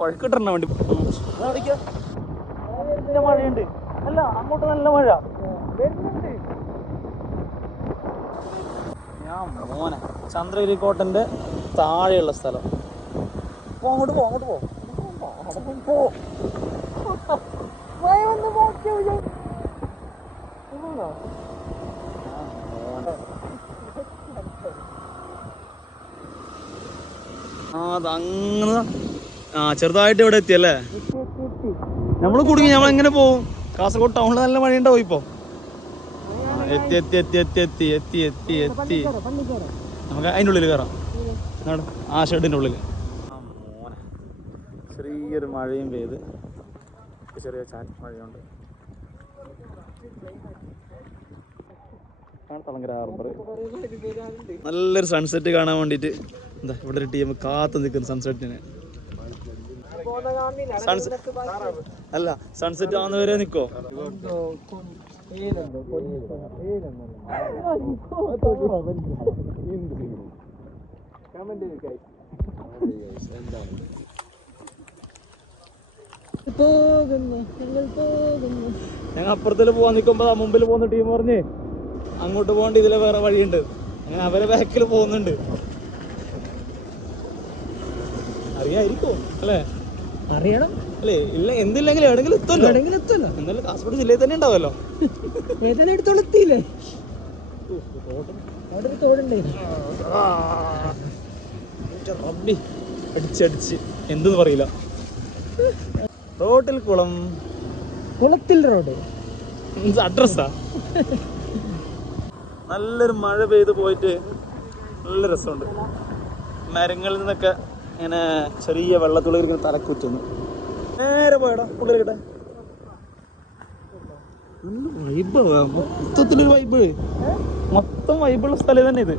പഴക്കിട്ടിടണ വേണ്ടി. മഴയുണ്ട്. അല്ല അങ്ങോട്ട് നല്ല മഴ. ഞാൻ മോനെ ചന്ദ്രഗിരി കോട്ടന്റെ താഴെയുള്ള സ്ഥലം. പോ അങ്ങോട്ട് പോ അങ്ങോട്ട് പോ. പോ. ആ അതങ്ങനെ ആ ചെറുതായിട്ട് ഇവിടെ എത്തിയല്ലേ നമ്മൾ കുടുങ്ങി നമ്മൾ എങ്ങനെ പോവും? കാസർഗോഡ് ടൗണിൽ നല്ല മഴ ഉണ്ടാവും ഇപ്പൊ എത്തി എത്തി എത്തി എത്തി എത്തി എത്തി എത്തി എത്തി. നമുക്ക് അതിന്റെ ഉള്ളിൽ കയറാം ആ ഷെഡിന്റെ ഉള്ളിൽ. ചെറിയൊരു മഴയും പെയ്ത്. ചെറിയ മഴയുണ്ട്. നല്ലൊരു സൺസെറ്റ് കാണാൻ വേണ്ടിയിട്ട്. എന്താ ഇവിടെ ഒരു ടീം കാത്തു നിൽക്കുന്നു സൺസെറ്റിന് സൺസെറ്റ് അല്ല സൺസെറ്റ് ആവുന്നവരെ നിക്കോ? ഞങ്ങൾ അപ്പുറത്തിൽ പോവാൻ നിൽക്കുമ്പോൾ മുമ്പിൽ പോകുന്ന ടീം പറഞ്ഞ് അങ്ങോട്ട് പോകണ്ട ഇതിലെ വേറെ വഴിയുണ്ട്. അങ്ങനെ അവരെ ബാക്കിൽ പോകുന്നുണ്ട്. അറിയായിരിക്കും അല്ലേ? അറിയണം. അല്ലേ? ഇല്ല എന്തില്ലെങ്കിലും എവിടെങ്കിലും എത്തുമല്ലോ. എവിടെങ്കിലും എത്തുമല്ലോ. എന്നാലും കാസർഗോഡ് ജില്ലയിൽ തന്നെ ഉണ്ടാവുമല്ലോ. വേദന എടുത്തോളം എത്തിയില്ലേ? അവിടെ ഒരു തോടുണ്ടേ. റബ്ബി. അടിച്ചടിച്ച് എന്തെന്ന് പറയില്ല. റോഡിൽ കുളം. കുളത്തിൽ റോഡ്. അഡ്രസ്സാ നല്ലൊരു മഴ പെയ്ത് പോയിട്ട് നല്ല രസമുണ്ട്. മരങ്ങളിൽ നിന്നൊക്കെ ഇങ്ങനെ ചെറിയ വെള്ളത്തുള്ളിൽ ഇങ്ങനെ തലക്കുത്തുന്നു. നേരെ പോയടാ ഉള്ളിലേക്കട്ടെ വൈബ് മൊത്തത്തിലൊരു വൈബ് മൊത്തം വൈബുള്ള സ്ഥലം തന്നെ ഇത്.